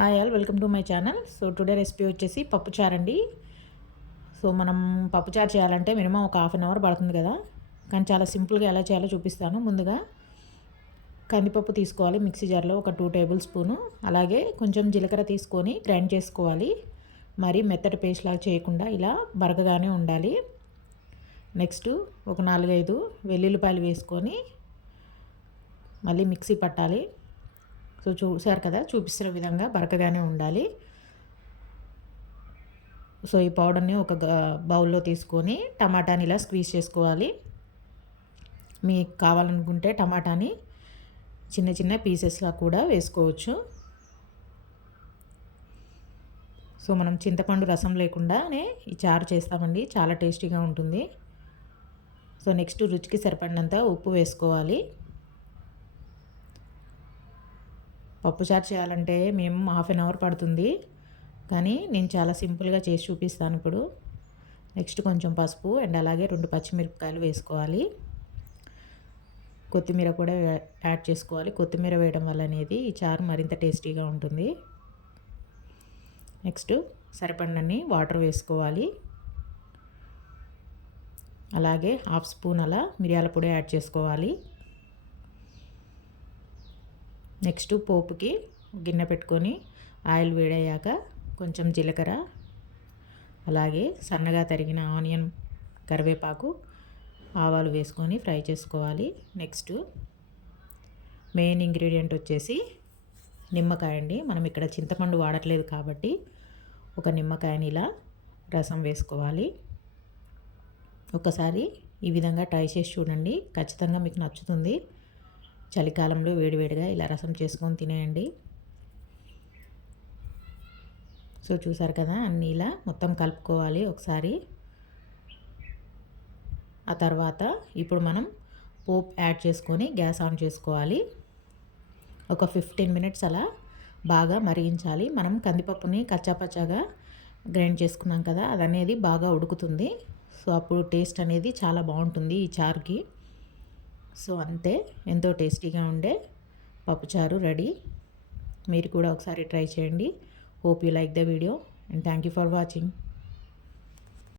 Hi all, welcome to my channel. So today recipe వచ్చేసి పప్పుచారు అండి. సో మనం పప్పుచారు చేయాలంటే మినిమం ఒక హాఫ్ అన్ అవర్ పడుతుంది కదా, కానీ చాలా సింపుల్గా ఎలా చేయాలో చూపిస్తాను. ముందుగా కందిపప్పు తీసుకోవాలి మిక్సీ జార్లో, ఒక 2 టేబుల్ స్పూను. అలాగే కొంచెం జీలకర్ర తీసుకొని గ్రైండ్ చేసుకోవాలి. మరి మెత్తటి పేస్ట్ లాగా చేయకుండా ఇలా బరకగానే ఉండాలి. నెక్స్ట్ ఒక 4-5 వెల్లుల్లిపాయలు వేసుకొని మళ్ళీ మిక్సీ పట్టాలి. సో చూసారు కదా, చూపిస్తున్న విధంగా బరకగానే ఉండాలి. సో ఈ పౌడర్ని ఒక బౌల్లో తీసుకొని టమాటాని ఇలా స్క్వీజ్ చేసుకోవాలి. మీకు కావాలనుకుంటే టమాటాని చిన్న చిన్న పీసెస్లా కూడా వేసుకోవచ్చు. సో మనం చింతపండు రసం లేకుండానే ఈ చారు చేస్తామండి, చాలా టేస్టీగా ఉంటుంది. సో నెక్స్ట్ రుచికి సరిపడినంత ఉప్పు వేసుకోవాలి. పప్పుచారు చేయాలంటే మేము హాఫ్ అన్ అవర్ పడుతుంది, కానీ నేను చాలా సింపుల్గా చేసి చూపిస్తాను ఇప్పుడు. నెక్స్ట్ కొంచెం పసుపు అండ్ అలాగే 2 పచ్చిమిరపకాయలు వేసుకోవాలి. కొత్తిమీర కూడా యాడ్ చేసుకోవాలి. కొత్తిమీర వేయడం వల్ల అనేది ఈ చారు మరింత టేస్టీగా ఉంటుంది. నెక్స్ట్ సరిపడినన్ని వాటర్ వేసుకోవాలి. అలాగే హాఫ్ స్పూన్ అలా మిరియాల పొడి యాడ్ చేసుకోవాలి. నెక్స్ట్ పోపుకి గిన్నె పెట్టుకొని ఆయిల్ వేడయ్యాక కొంచెం జీలకర్ర, అలాగే సన్నగా తరిగిన ఆనియన్, కరివేపాకు, ఆవాలు వేసుకొని ఫ్రై చేసుకోవాలి. నెక్స్ట్ మెయిన్ ఇంగ్రీడియంట్ వచ్చేసి నిమ్మకాయ అండి. మనం ఇక్కడ చింతపండు వాడట్లేదు కాబట్టి ఒక నిమ్మకాయని ఇలా రసం వేసుకోవాలి. ఒకసారి ఈ విధంగా ట్రై చేసి చూడండి, ఖచ్చితంగా మీకు నచ్చుతుంది. చలికాలంలో వేడివేడిగా ఇలా రసం చేసుకొని తినేయండి. సో చూసారు కదా, అన్నీ ఇలా మొత్తం కలుపుకోవాలి ఒకసారి. ఆ తర్వాత ఇప్పుడు మనం పోపు యాడ్ చేసుకొని గ్యాస్ ఆన్ చేసుకోవాలి. ఒక 15 మినిట్స్ అలా బాగా మరిగించాలి. మనం కందిపప్పుని కచ్చాపచ్చాగా గ్రైండ్ చేసుకున్నాం కదా, అది అనేది బాగా ఉడుకుతుంది. సో అప్పుడు టేస్ట్ అనేది చాలా బాగుంటుంది ఈ చారుకి. సో అంతే, ఎంతో టేస్టీగా ఉండే పప్పుచారు రెడీ. మీరు కూడా ఒకసారి ట్రై చేయండి. Hope you like the video and thank you for watching.